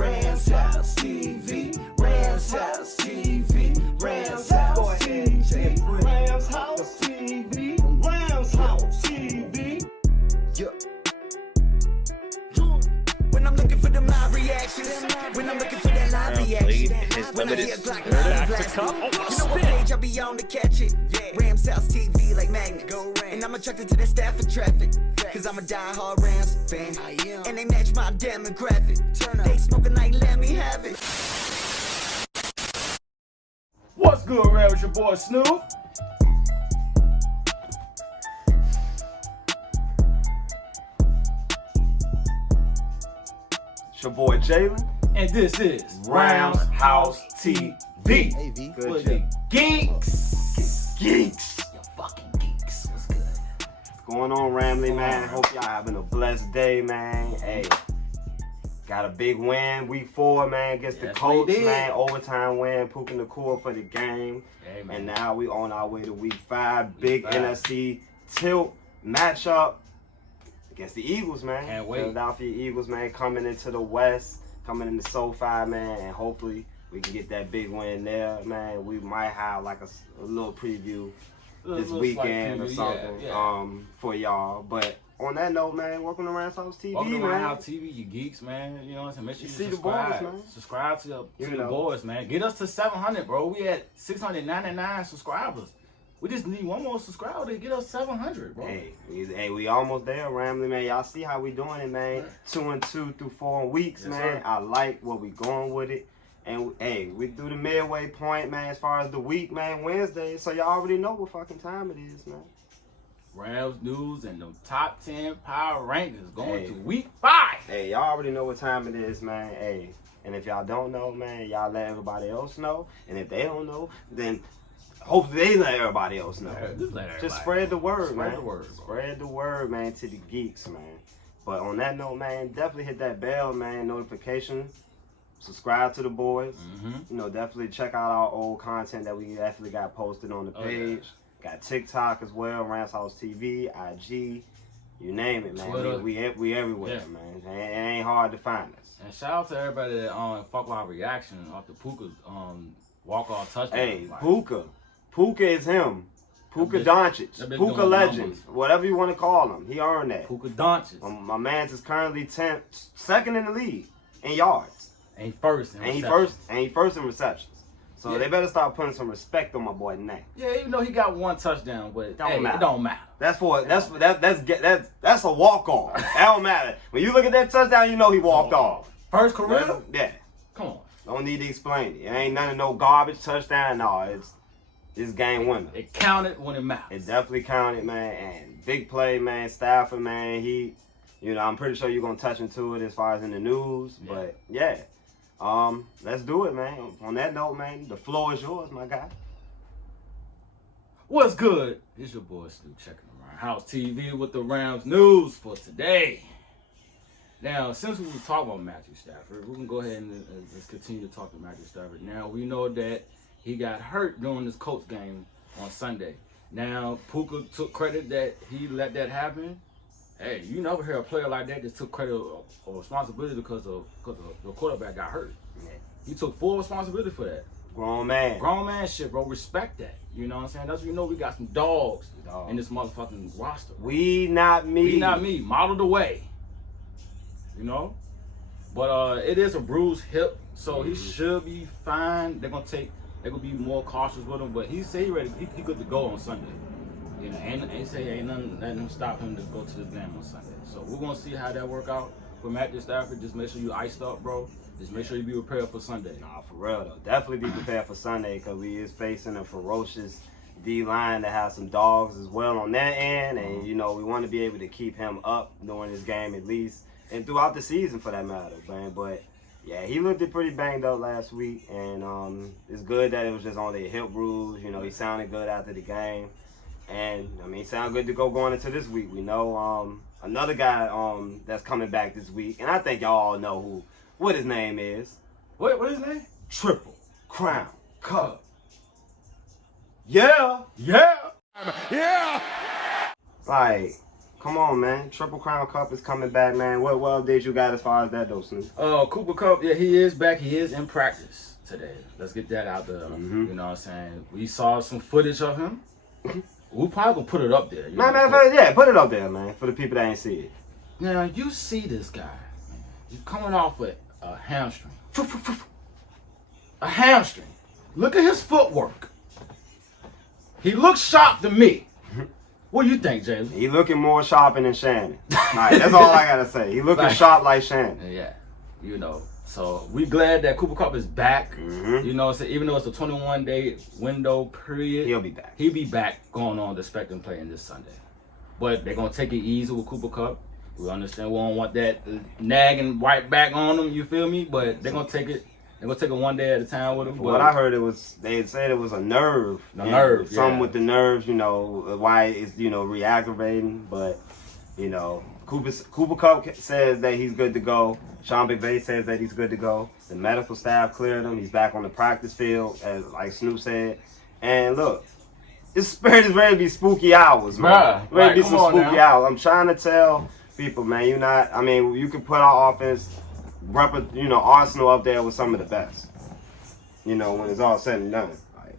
Rams House TV, Rams House TV, Rams House TV, Rams House TV, Rams House TV. Yeah. When I'm looking for them live reactions, when I'm looking for that live reaction, when I hear Glock blast, you know what page I be on to catch it? Rams House TV like magnet, and I'm attracted to that Stafford traffic, cause I'm a die-hard Rams fan, and they match my demographic. They smoking like let me have it. What's good, Rams? It's your boy Snoop. It's your boy Jalen. And this is Rams House TV. Hey, V. Good shit. Geeks. Geeks. You fucking geeks. What's good? What's going on, Ramley, man? Hope y'all having a blessed day, man. Hey, got a big win week 4, man, against the Colts, man. Overtime win, Puka Nakua for the game. Hey, man. And now we on our way to week 5. Big NFC tilt matchup against the Eagles, man. Can't wait. Philadelphia Eagles, man, coming into the West, coming into SoFi, man, and hopefully we can get that big win there, man. We might have like a little preview this weekend or something for y'all. But on that note, man, welcome to Rams House TV, Welcome to man. Rams House TV, you geeks, man. You know what I'm saying? Make sure you see the subscribe. boys, man. Subscribe to the boys, man. Get us to 700, bro. We at 699 subscribers. We just need one more subscriber to get us 700, bro. Hey, we almost there, Ramley, man. Y'all see how we doing it, man. 2-2 through 4 weeks, man. Sir. I like where we going with it. And, hey, we do the midway point, man, as far as the week, man, Wednesday. So y'all already know what fucking time it is, man. Rams news and the top 10 power rankings going to week 5. Hey, y'all already know what time it is, man. Hey, and if y'all don't know, man, y'all let everybody else know. And if they don't know, then hopefully they let everybody else know. Just spread the word, man. Spread the word, man, to the geeks, man. But on that note, man, definitely hit that bell, man, notification. Subscribe to the boys. You know, definitely check out our old content that we actually got posted on the page. Got TikTok as well, Rams House TV, IG, you name it, man. Twitter. We everywhere, man. It ain't hard to find us. And shout out to everybody that fuck with our reaction off the Puka walk-off touchdown. Hey, Puka is him. Puka Doncic. Puka legend. Whatever you want to call him. He earned that. Puka Doncic. My man's is currently second in the league in yards. And first in receptions. So they better start putting some respect on my boy's name. Yeah, even though he got one touchdown, but it don't matter. That's a walk-off. That don't matter. When you look at that touchdown, you know he walked off. First career? Yeah. Come on. Don't need to explain it. It ain't none of no garbage touchdown. No, it's game winner. It counted when it mattered. It definitely counted, man. And big play, man. Stafford, man. I'm pretty sure you're gonna touch into it as far as in the news. Yeah. But yeah. Let's do it, man. On that note, man, the floor is yours, my guy. What's good? It's your boy Snoop checking around House TV with the Rams news for today. Now, since we were talking about Matthew Stafford, we can go ahead and let's continue to talk to Matthew Stafford. Now, we know that he got hurt during this Colts game on Sunday. Now, Puka took credit that he let that happen. Hey, you never hear a player like that that took credit or responsibility because the quarterback got hurt. Yeah. He took full responsibility for that. Grown man. Grown man shit, bro. Respect that. You know what I'm saying? That's what you know we got some dogs in this motherfucking roster. We not me. We not me. Model the way. You know? But it is a bruised hip, so he should be fine. They're gonna be more cautious with him, but he said he ready. He good to go on Sunday. You know, ain't nothing letting him stop him to go to this game on Sunday. So we're gonna see how that work out for Matthew Stafford. Just make sure you iced up, bro. Just make sure you be prepared for Sunday. Nah, for real though. Definitely be prepared for Sunday because we is facing a ferocious D-line that has some dogs as well on that end. And, you know, we want to be able to keep him up during this game at least. And throughout the season for that matter, man. But, yeah, he looked pretty banged up last week. And it's good that it was just only a hip bruise. You know, he sounded good after the game. And, I mean, sound good to go going into this week. We know another guy that's coming back this week. And I think y'all all know what his name is. What is his name? Triple Crown Cup. Yeah. Yeah. Like, come on, man. Triple Crown Cup is coming back, man. What updates you got as far as that, though, Snoop? Cooper Kupp, yeah, he is back. He is in practice today. Let's get that out there. Mm-hmm. You know what I'm saying? We saw some footage of him. We probably gonna put it up there. Yeah, put it up there, man, for the people that ain't see it. Now, you see this guy. He's coming off with a hamstring. A hamstring. Look at his footwork. He looks sharp to me. What do you think, Jalen? He looking more sharper than Shannon. Right, that's all I gotta say. He looking sharp like Shannon. Yeah, you know. So we glad that Cooper Kupp is back. Mm-hmm. You know, so even though it's a 21-day window period, He'll be back. He'll be back going on to expect him playing this Sunday. But they're gonna take it easy with Cooper Kupp. We understand we don't want that nagging right back on them. You feel me? But they're gonna take it. They're gonna take it one day at a time with him. What I heard, they had said it was a nerve. Something with the nerves, you know, why it's, you know, re-aggravating. But, you know, Cooper Kupp says that he's good to go. Sean McVay says that he's good to go. The medical staff cleared him. He's back on the practice field, as like Snoop said. And look, this spirit is ready to be spooky hours, man. Ready to be some spooky hours. I'm trying to tell people, man, you can put our offense, Arsenal up there with some of the best. You know, when it's all said and done. Like,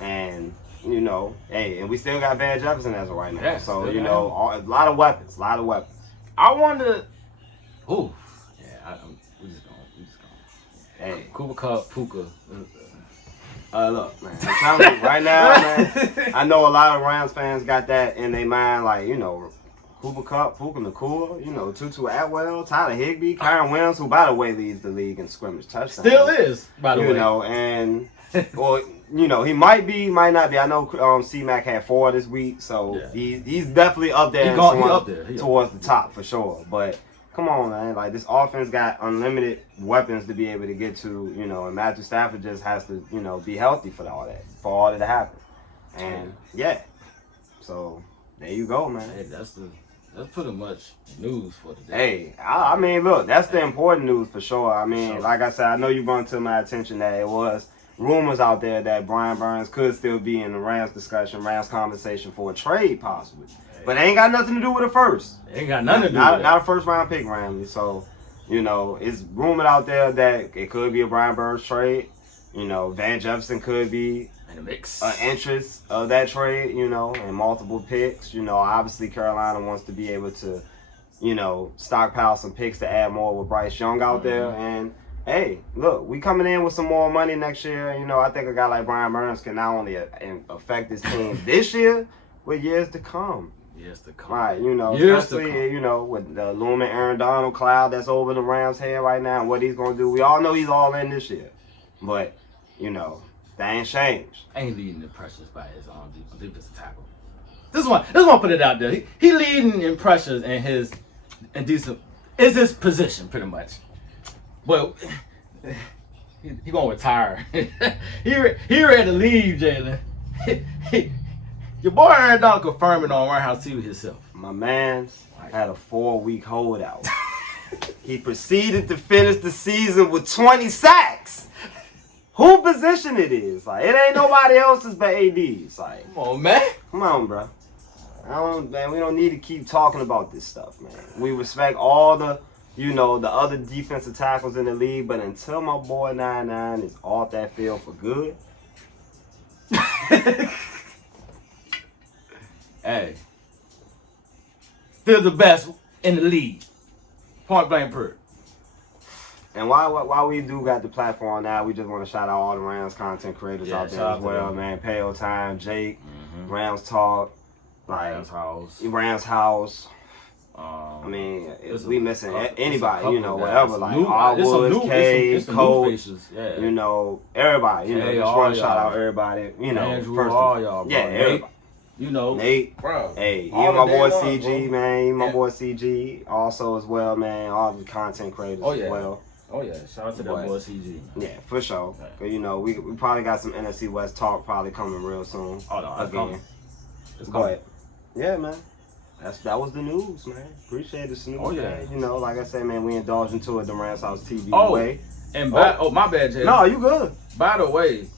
and, you know, hey, and we still got Van Jefferson as of right now. Yeah, so, you know, a lot of weapons. I wonder. Ooh, yeah, we just going. Hey, Cooper Kupp, Puka. Look, man, I'm telling you right now, man. I know a lot of Rams fans got that in their mind, like, you know, Cooper Kupp, Puka Nacua, you know, Tutu Atwell, Tyler Higbee, Kyron Williams, who, by the way, leads the league in scrimmage touchdowns. Still is, by the way. You know, and, well, you know, he might be, might not be. I know C-Mac had 4 this week, so yeah. He's definitely up there, towards the top for sure. But come on, man. Like, this offense got unlimited weapons to be able to get to, you know, and Matthew Stafford just has to, you know, be healthy for all that to happen. And, yeah. So, there you go, man. Hey, that's pretty much news for today. Hey, I mean, look, that's the important news for sure. I mean, like I said, I know you brought to my attention that it was rumors out there that Brian Burns could still be in the Rams discussion, Rams conversation for a trade possibly. But it ain't got nothing to do with a first. It ain't got nothing to do with it. Not a first round pick, Ramsey. So, you know, it's rumored out there that it could be a Brian Burns trade. You know, Van Jefferson could be in the mix. An interest of that trade, you know, and multiple picks. You know, obviously Carolina wants to be able to, you know, stockpile some picks to add more with Bryce Young out there. And, hey, look, we coming in with some more money next year. You know, I think a guy like Brian Burns can not only affect his team this year, but years to come. Years to come. Right, you know, especially, you know, with the looming Aaron Donald cloud that's over the Rams' head right now and what he's going to do. We all know he's all in this year. But, you know, that ain't changed. Ain't leading the pressures by his defensive tackle. This one put it out there. He leading in pressures in his position, pretty much. But he gonna retire. he ready to leave, Jalen. Your boy Aaron Donald confirming on Ramshousetv himself. My man had a 4-week holdout. He proceeded to finish the season with 20 sacks. Who position it is? Like, it ain't nobody else's but AD's. Like, come on, man. Come on, bro. We don't need to keep talking about this stuff, man. We respect all the, you know, the other defensive tackles in the league, but until my boy 99 is off that field for good. Hey, still the best in the league. Point blank period. And while we do got the platform now, we just want to shout out all the Rams content creators out there as well, man. Payo Time, Jake, Rams Talk, Rams House. I mean, we missing anybody, you know, whatever, like Woods, K, Coach, you know, everybody, you know, just want to shout out everybody, you know, Andrew, all y'all, bro. everybody. You know, Nate, bro. Hey, even my boy CG, man. Even my boy CG also as well, man. All the content creators as well. Oh yeah, shout out to that boy CG. Yeah, for sure. Cause you know, we probably got some NFC West talk probably coming real soon. Oh no, it's coming. But yeah, man. That was the news, man. Appreciate the news. Oh yeah. Man. You know, like I said, man, we indulge into it the Ramshousetv way. And my bad, Jay. No, you good. By the way,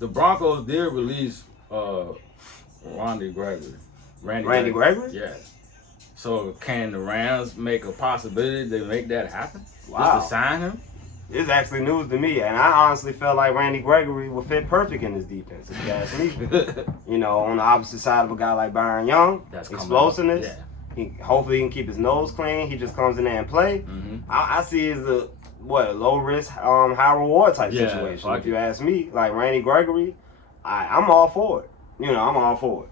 the Broncos did release Randy Gregory. Randy Gregory? Yeah. So can the Rams make a possibility to make that happen? Wow. Just to sign him? It's actually news to me, and I honestly felt like Randy Gregory would fit perfect in this defense, if you ask me. You know, on the opposite side of a guy like Byron Young, That's explosiveness. Yeah. Hopefully he can keep his nose clean. He just comes in there and play. Mm-hmm. I see it as a low risk, high reward type situation. If you ask me, like Randy Gregory, I'm all for it. You know, I'm all for it.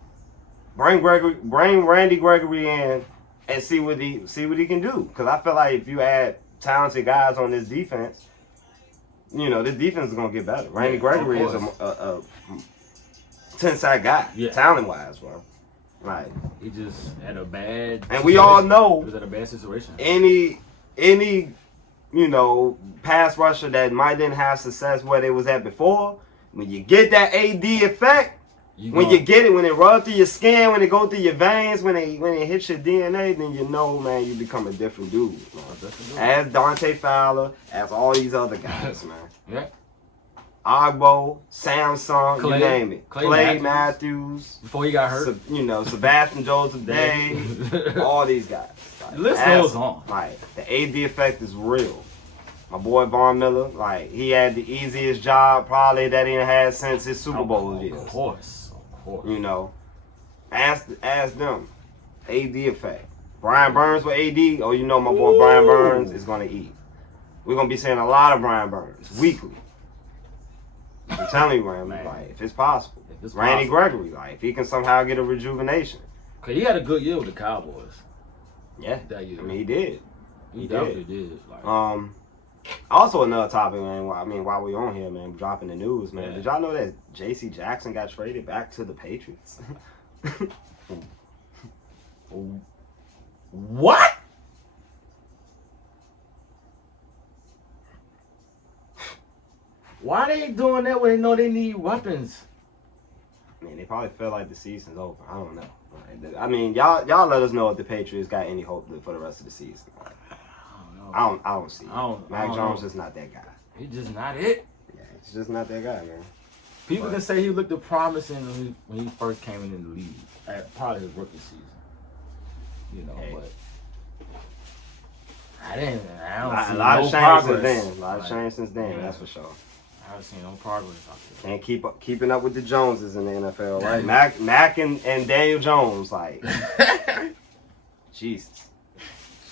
Bring Randy Gregory in and see what he can do. Because I feel like if you add talented guys on this defense, you know, this defense is gonna get better. Randy Gregory is a 10-sack guy, talent wise, bro. Right. He just had a bad. And we all know he was at a bad situation. Any you know, pass rusher that might didn't have success where they was at before, when you get that AD effect, when you get it, when it runs through your skin, when it goes through your veins, when it hits your DNA, then you know, man, you become a different dude. As Dante Fowler, as all these other guys, man. Yeah. Ogbo, Samsung, you name it. Clay Matthews. Before he got hurt. You know, Sebastian Joseph Day. All these guys. Like, the list goes on. Like, the AD effect is real. My boy Von Miller, like, he had the easiest job probably that he had since his Super Bowl years. Of course. You know, ask them. AD effect. Brian Burns with AD. Oh, you know my boy Brian Burns is going to eat. We're going to be seeing a lot of Brian Burns weekly. I'm telling you, man, like, if it's possible. Randy Gregory, like, if he can somehow get a rejuvenation. Because he had a good year with the Cowboys. Yeah. That year. I mean, he did. He definitely did. Like, also another topic, man. I mean, while we on here, man, dropping the news, man. Did y'all know that J.C. Jackson got traded back to the Patriots? What? Why they doing that when they know they need weapons? I mean, they probably feel like the season's over. I don't know. I mean, y'all let us know if the Patriots got any hope for the rest of the season. I don't see it. Mac Jones is not that guy. He's just not it. Yeah, he's just not that guy, man. People can say he looked promising when he first came in the league, at probably his rookie season. You know, but I don't see a lot of progress. Since then. A lot of change since then. That's for sure. I haven't seen no progress out there. And keeping up with the Joneses in the NFL, right? Mac and Daniel Jones, like, Jesus.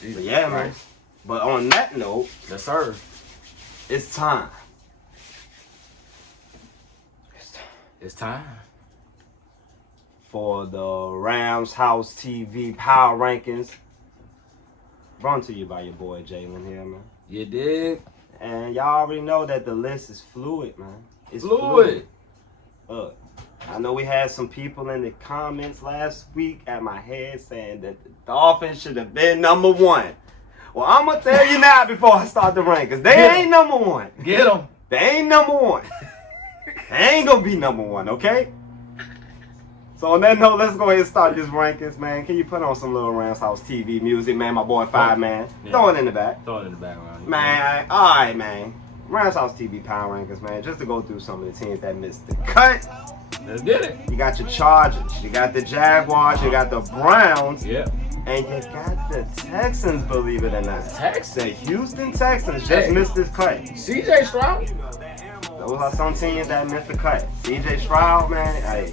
But yeah, man. But on that note, yes, sir. It's time. It's time for the Ramshousetv Power Rankings. Brought to you by your boy Jalen here, man. You did. And y'all already know that the list is fluid, man. It's fluid. Look, I know we had some people in the comments last week at my head saying that the Dolphins should have been number one. Well, I'm going to tell you now before I start the rankings. They ain't number one. Get them. They ain't number one. They ain't going to be number one, okay? So on that note, let's go ahead and start this rankings, man. Can you put on some little Ramshousetv music, man? My boy Five Man. Yeah. Throw it in the back. Throw it in the background. Man, all right, man. Ramshousetv Power Rankings, man. Just to go through some of the teams that missed the cut. Let's get it. You got your Chargers. You got the Jaguars. You got the Browns. Yeah. And you got the Texans, believe it or not. Texans? The Houston Texans just missed this cut. CJ Stroud? Those are some teams that missed the cut. CJ Stroud, man, hey,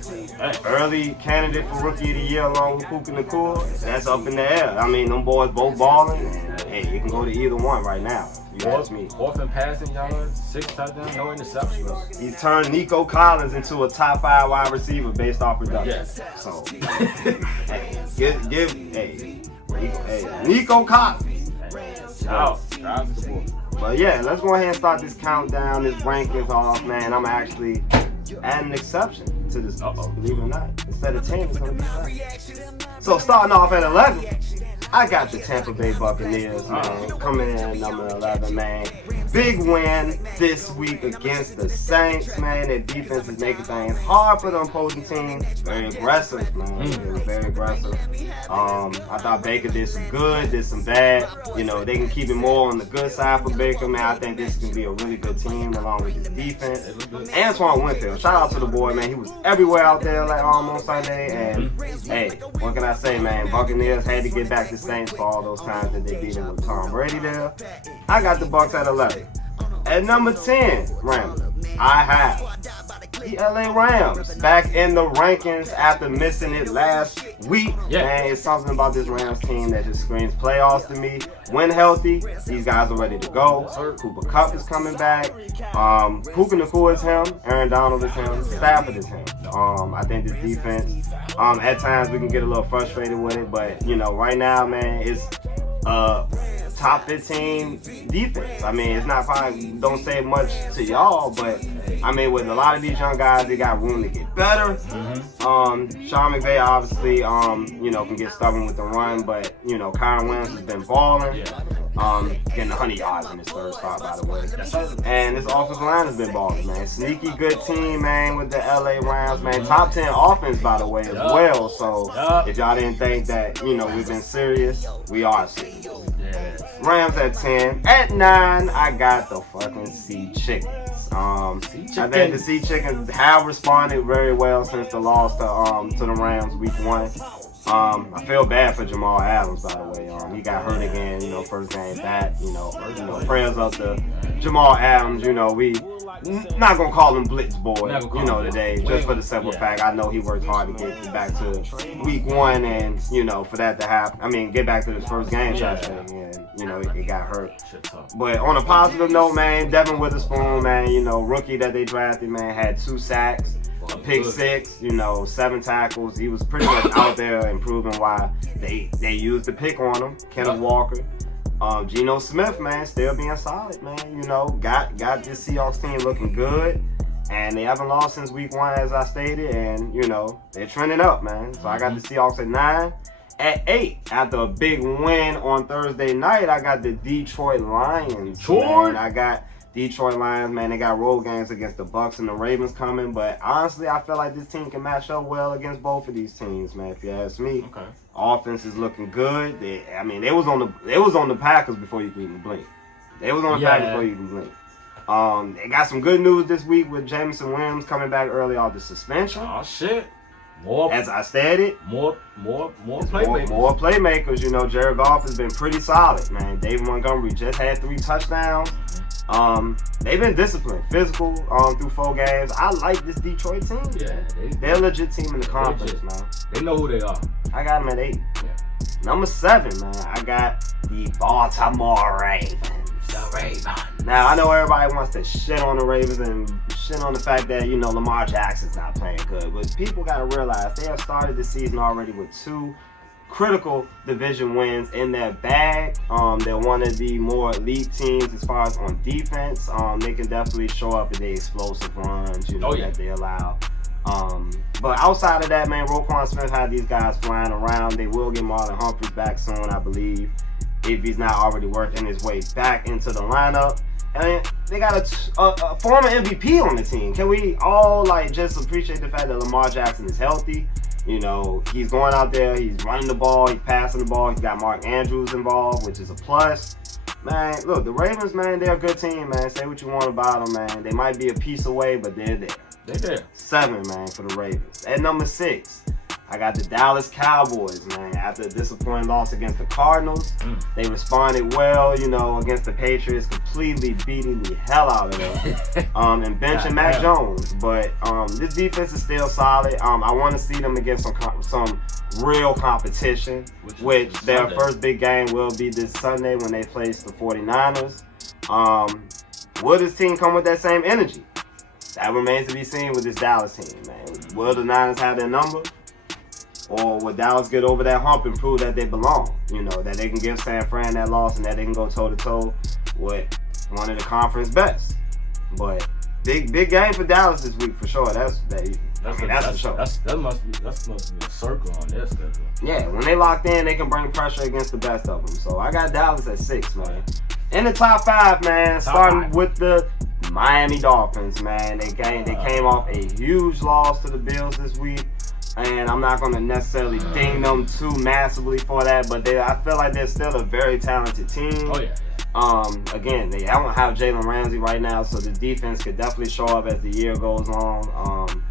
early candidate for Rookie of the Year along with Puka Nacua. That's up in the air. I mean, them boys both balling. And, hey, you can go to either one right now. You ask me. Fourth and passing yards, 6 touchdowns, no interceptions. He turned Nico Collins into a top 5 wide receiver based off production. Yes. So, Nico Collins. Shout out to the boy. But yeah, let's go ahead and start this countdown, this rankings off, man. I'm actually adding an exception to this, believe it or not. Instead of 10, it's going to be 7. So starting off at 11, I got the Tampa Bay Buccaneers, man, coming in at number 11, man. big win this week against the Saints, man. Their defense is making things hard for the opposing team. Very aggressive, man. They were very aggressive. I thought Baker did some good, did some bad. You know, they can keep it more on the good side for Baker, man. I think this can be a really good team along with his defense. Antoine Winfield, shout out to the boy, man. He was everywhere out there like on Sunday. And hey, what can I say, man? Buccaneers had to get back to Saints for all those times that they beat him with Tom Brady there. I got the Bucs at 11. At number 10, Rams, I have the LA Rams back in the rankings after missing it last week. Man, it's something about this Rams team that just screams playoffs to me. When healthy, these guys are ready to go. Cooper Kupp is coming back. Puka Nacua is him. Aaron Donald is him. Stafford is him. I think this defense, at times we can get a little frustrated with it, but you know, right now, man, it's top 15 defense. I mean, it's not probably, don't say much to y'all, but I mean, with a lot of these young guys, they got room to get better. Sean McVay obviously, you know, can get stubborn with the run, but you know, Kyron Williams has been balling. Getting 100 yards in his third start, by the way. And this offensive line has been balling, man. Sneaky good team, man, with the LA Rams, man. Top 10 offense, by the way, as well. So if y'all didn't think that, you know, we've been serious, we are serious. Rams at 10. At 9, I got the fucking Sea Chickens. I think the Sea Chickens have responded very well since the loss to the Rams week 1. I feel bad for Jamal Adams, by the way. He got hurt again, you know, first game back. You know, prayers up to Jamal Adams. You know, we not gonna call him Blitz Boy, you know, today, just for the simple fact I know he worked hard to get back to week 1, and you know, for that to happen, I mean, get back to his first game, and you know, it got hurt. But on a positive note, man, Devin Witherspoon, man, you know, rookie that they drafted, man, had 2 sacks. A pick 6, you know, 7 tackles. He was pretty much out there and proving why they used the pick on him. Kenneth Walker. Geno Smith, man, still being solid, man. You know, got this Seahawks team looking good. And they haven't lost since week 1, as I stated. And, you know, they're trending up, man. So I got the Seahawks at 9. At 8, after a big win on Thursday night, I got the Detroit Lions. Man. I got Detroit Lions, man, they got road games against the Bucs and the Ravens coming, but honestly, I feel like this team can match up well against both of these teams, man. If you ask me, offense is looking good. They was on the Packers before you can even blink. They was on the Packers before you can blink. They got some good news this week with Jameson Williams coming back early off the suspension. Oh shit! More, as I stated, more playmakers. More playmakers. You know, Jared Goff has been pretty solid, man. David Montgomery just had 3 touchdowns. They've been disciplined, physical, through 4 games. I like this Detroit team. Yeah, they're a legit team in the conference, man. They know who they are. I got them at 8. Number 7, man, I got the Baltimore Ravens. The Ravens. Now, I know everybody wants to shit on the Ravens and shit on the fact that, you know, Lamar Jackson's not playing good, but people got to realize they have started the season already with 2 critical division wins in their bag. They're one of the more elite teams as far as on defense. They can definitely show up in the explosive runs, you know, that they allow. But outside of that, man, Roquan Smith had these guys flying around. They will get Marlon Humphreys back soon, I believe, if he's not already working his way back into the lineup. And they got a former MVP on the team. Can we all just appreciate the fact that Lamar Jackson is healthy? You know, he's going out there, he's running the ball, he's passing the ball, he's got Mark Andrews involved, which is a plus. Man, look, the Ravens, man, they're a good team, man. Say what you want about them, man. They might be a piece away, but they're there. They're there. 7, man, for the Ravens. At number 6, I got the Dallas Cowboys, man. After a disappointing loss against the Cardinals, they responded well, you know, against the Patriots, completely beating the hell out of them and benching Mac Jones. But this defense is still solid. I want to see them against some real competition, which their first big game will be this Sunday when they face the 49ers. Will this team come with that same energy? That remains to be seen with this Dallas team, man. Will the Niners have their number? Or will Dallas get over that hump and prove that they belong? You know, that they can give San Fran that loss and that they can go toe-to-toe with one of the conference best. But big game for Dallas this week for sure. That's for sure. That must be a circle on their schedule. Yeah, when they locked in, they can bring pressure against the best of them. So I got Dallas at 6, man. In the top 5, man, starting with the Miami Dolphins, man. They came off a huge loss to the Bills this week. And I'm not going to necessarily ding them too massively for that, but I feel like they're still a very talented team. Oh, yeah. Again, they don't have Jalen Ramsey right now, so the defense could definitely show up as the year goes on.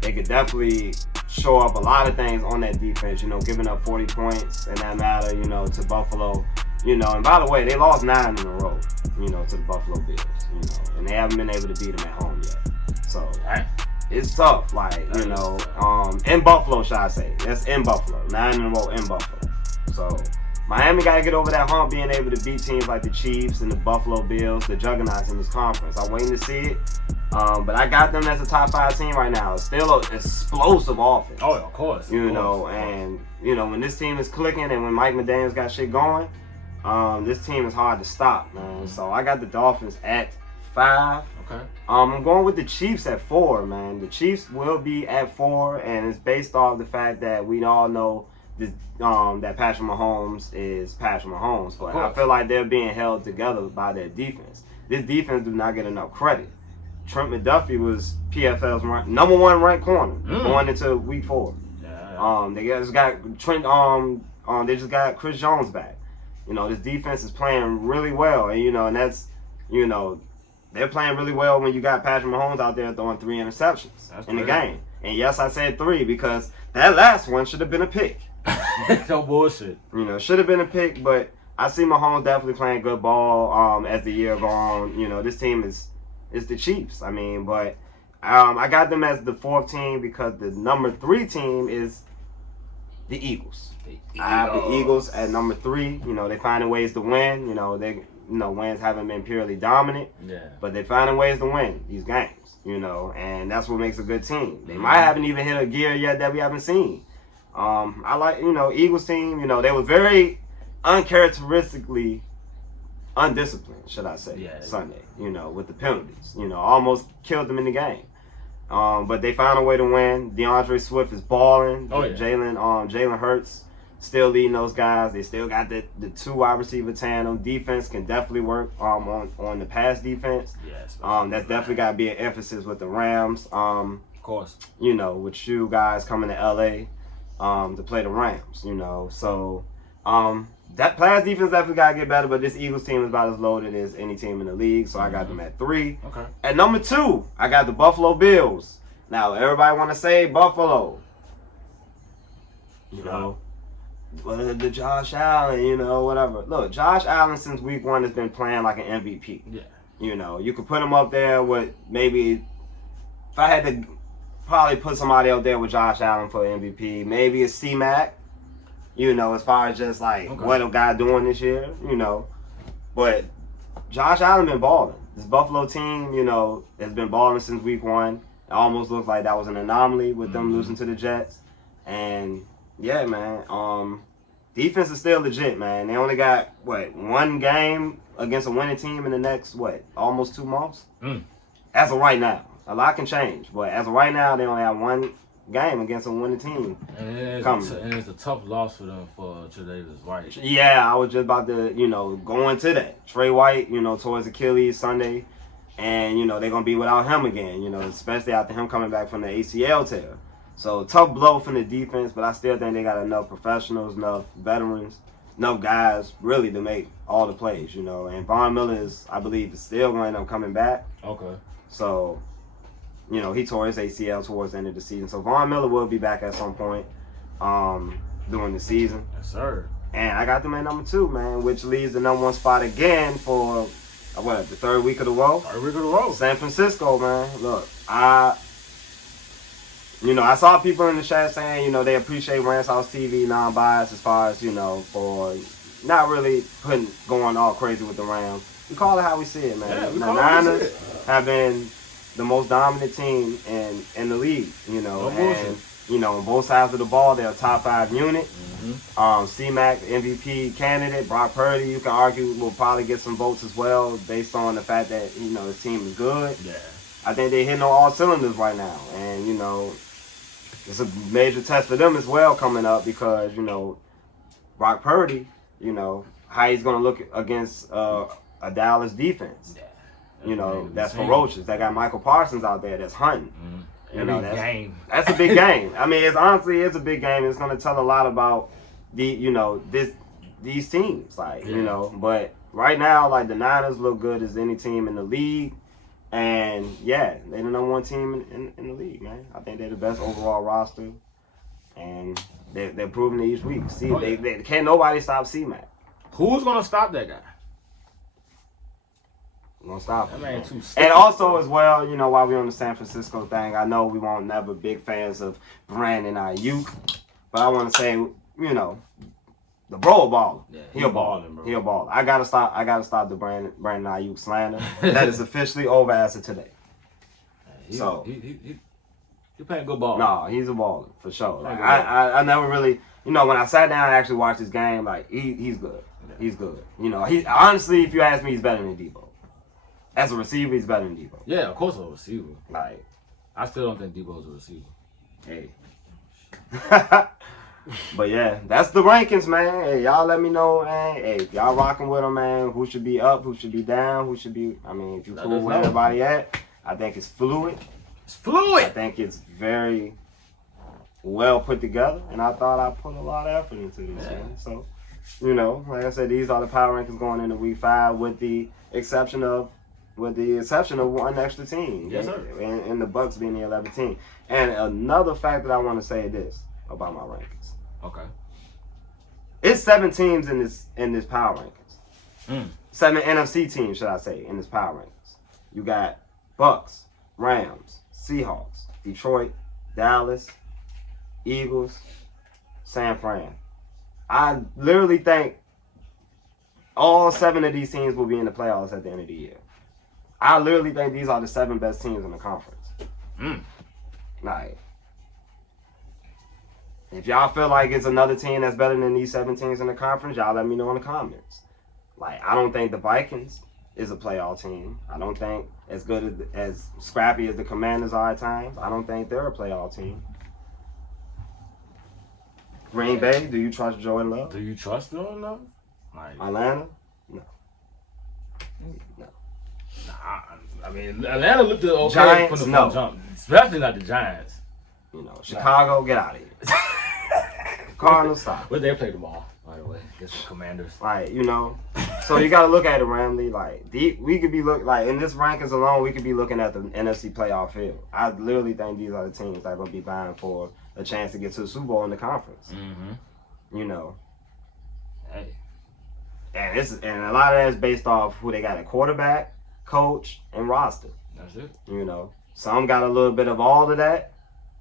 They could definitely show up a lot of things on that defense, giving up 40 points in that matter, to Buffalo. And by the way, they lost 9 in a row, to the Buffalo Bills, and they haven't been able to beat them at home yet. So it's tough, in Buffalo, should I say. That's in Buffalo. 9 in a row in Buffalo. So Miami got to get over that hump, being able to beat teams like the Chiefs and the Buffalo Bills, the juggernauts in this conference. I'm waiting to see it. But I got them as a top 5 team right now. It's still an explosive offense. Oh, of course. And when this team is clicking and when Mike McDaniel's got shit going, this team is hard to stop, man. So I got the Dolphins at 5. Okay. I'm going with the Chiefs at 4, man. The Chiefs will be at 4, and it's based off the fact that we all know that Patrick Mahomes is Patrick Mahomes. But I feel like they're being held together by their defense. This defense do not get enough credit. Trent McDuffie was PFL's number 1 ranked corner going into week 4. Yeah. They just got Trent. They just got Chris Jones back. This defense is playing really well, and that's they're playing really well when you got Patrick Mahomes out there throwing 3 interceptions in the game. And yes, I said 3 because that last one should have been a pick. No bullshit. Should have been a pick, but I see Mahomes definitely playing good ball as the year goes on. This team is the Chiefs. But I got them as the 4th team because the number 3 team is the Eagles. I have the Eagles at number 3. They finding ways to win. Wins haven't been purely dominant. Yeah. But they're finding ways to win these games. And that's what makes a good team. They might haven't even hit a gear yet that we haven't seen. I like, Eagles team. They were very uncharacteristically undisciplined, should I say, Sunday. With the penalties. Almost killed them in the game. But they found a way to win. DeAndre Swift is balling. Oh, yeah. Jalen Hurts still leading those guys. They still got the 2 wide receiver tandem. Defense can definitely work on the pass defense. Yes. That's definitely got to be an emphasis with the Rams. Of course. With you guys coming to LA to play the Rams. So that pass defense definitely got to get better. But this Eagles team is about as loaded as any team in the league. So I got them at 3. Okay. At number 2, I got the Buffalo Bills. Now everybody want to say Buffalo. The Josh Allen, whatever. Look, Josh Allen since week 1 has been playing like an MVP. Yeah. You could put him up there with maybe, if I had to probably put somebody up there with Josh Allen for MVP, maybe it's C-Mac, as far as just what a guy doing this year, But Josh Allen been balling. This Buffalo team, has been balling since week 1. It almost looks like that was an anomaly with them losing to the Jets. And yeah, man. Defense is still legit, man. They only got, 1 game against a winning team in the next, almost 2 months? As of right now. A lot can change. But as of right now, they only have 1 game against a winning team. And it's a tough loss for them for Tre'Davious White. Yeah, I was just about to, go into that. Trey White, towards Achilles Sunday. And, they're going to be without him again, especially after him coming back from the ACL tear. So, tough blow from the defense, but I still think they got enough professionals, enough veterans, enough guys really to make all the plays, And Von Miller is, I believe, still going to end up coming back. Okay. So, he tore his ACL towards the end of the season. So, Von Miller will be back at some point during the season. Yes, sir. And I got them at number 2, man, which leaves the number 1 spot again for, the 3rd week of the row? 3rd week of the row. San Francisco, man. Look, I saw people in the chat saying, they appreciate Ramshousetv TV non-biased as far as, for not really going all crazy with the Rams. We call it how we see it, man. Yeah, the Niners have been the most dominant team in the league, and, on both sides of the ball, they're a top 5 unit. C-Mac, MVP candidate. Brock Purdy, you can argue, will probably get some votes as well based on the fact that, his team is good. Yeah. I think they're hitting on all cylinders right now. And, it's a major test for them as well coming up because, Brock Purdy, how he's going to look against a a Dallas defense. Yeah. You know, that's ferocious. They got Michael Parsons out there that's hunting. You know, that's a big game. I mean, it's a big game. It's going to tell a lot about these teams, like, you know. But right now, like, the Niners look good as any team in the league. And, yeah, they're the number one team in the league, man. I think they're the best overall roster. And they're proving it each week. See, they can't nobody stop C-Mac. Who's going to stop that guy? Gonna stop him. That man too and also as well, you know, while we're on the San Francisco thing, I know we won't never big fans of Brandon Ayuk, but I want to say, you know, the bro a baller. Yeah, he a baller, bro. He a baller. I gotta stop the Brandon Ayuk slander. That is officially over as of today. He playing good ball. No, he's a baller for sure. Like, I never really, you know, when I sat down and actually watched this game, like he's good. Yeah. He's good. You know, he honestly, if you ask me, he's better than Debo. As a receiver, he's better than Debo. Yeah, of course, a receiver. Like, I still don't think Debo's a receiver. Hey. But yeah, that's the rankings, man. Hey, y'all let me know, man. Hey, if y'all rocking with them, man, who should be up, who should be down, who should be, I mean, if you cool where everybody at, I think it's fluid. It's fluid. I think it's very well put together, and I thought I put a lot of effort into this, man. So, you know, like I said, these are the power rankings going into week 5 with the exception of one extra team. Yes, sir. And the Bucks being the 11th team. And another fact that I want to say this about my rankings. Okay. It's 7 teams in this power rankings. 7 NFC teams, should I say, in this power rankings. You got Bucks, Rams, Seahawks, Detroit, Dallas, Eagles, San Fran. I literally think all 7 of these teams will be in the playoffs at the end of the year. I literally think these are the 7 best teams in the conference. Like, if y'all feel like it's another team that's better than these 7 teams in the conference, y'all let me know in the comments. Like, I don't think the Vikings is a playoff team. I don't think as good as scrappy as the Commanders are at times. I don't think they're a playoff team. Green Bay, do you trust Jordan Love? Do you trust Jordan Love? Like, Atlanta? No. I mean, Atlanta looked okay Giants, from the jump, especially not the Giants. You know, Chicago, get out of here. Cardinals, stop. But they play tomorrow, by the way, against the Commanders. Like, you know, so you got to look at it, Ramley. Like, we could be in this rankings alone, we could be looking at the NFC playoff field. I literally think these are the teams that are going to be vying for a chance to get to the Super Bowl in the conference. You know. Hey. And a lot of that is based off who they got at quarterback, coach, and roster. That's it. You know, some got a little bit of all of that.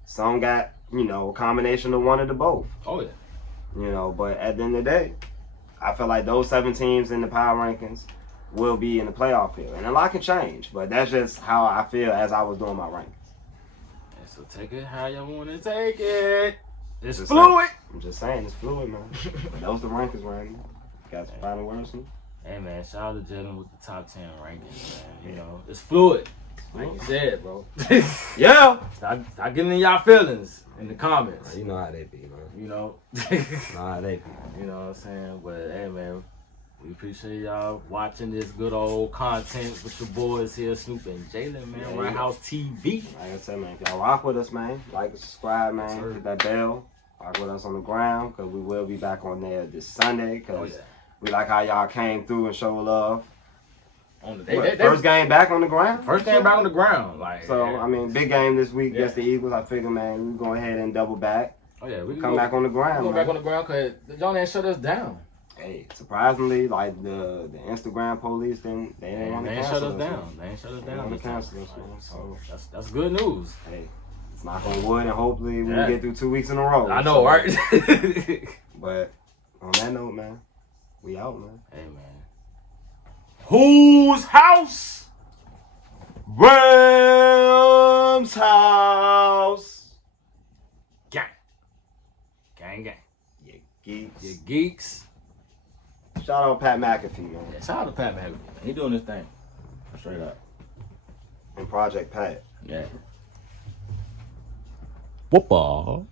Some got, you know, a combination of one of the both. Oh, yeah. You know, but at the end of the day, I feel like those 7 teams in the power rankings will be in the playoff field. And a lot can change, but that's just how I feel as I was doing my rankings. And so take it how you want to take it. It's fluid. I'm just saying, it's fluid, man. But those the rankings, Randy. Got some final words? Hey, man, shout out to Jalen with the top 10 rankings, man. You know, it's fluid. Like you said, bro. Yeah. Stop getting in y'all feelings in the comments. You know how they be, man. You know? How they be. You know what I'm saying? But, hey, man, we appreciate y'all watching this good old content with your boys here, Snoop and Jalen, man. Ramshousetv. Like I said, man, if y'all rock with us, man, like and subscribe, man. Hit that bell. Rock with us on the ground, because we will be back on there this Sunday, because we like how y'all came through and showed love. On the first game back on the ground? First game back on the ground. Like, so, I mean, big game this week against the Eagles. I figure, man, we go ahead and double back. Oh, yeah. We come back on the ground, go back on the ground because y'all didn't shut us down. Hey, surprisingly, like the Instagram police, they didn't want to cancel us. They ain't shut us down. They want to cancel us, man. So that's good news. Hey, it's knock on wood, and hopefully we get through 2 weeks in a row. I know, right? But on that note, man, we out, man. Hey, man. Whose house? Ram's house. Gang. Gang. You geeks. You geeks. Shout out Pat McAfee, man. Yeah, shout out to Pat McAfee. He doing his thing. Straight up. And Project Pat. Yeah. Football.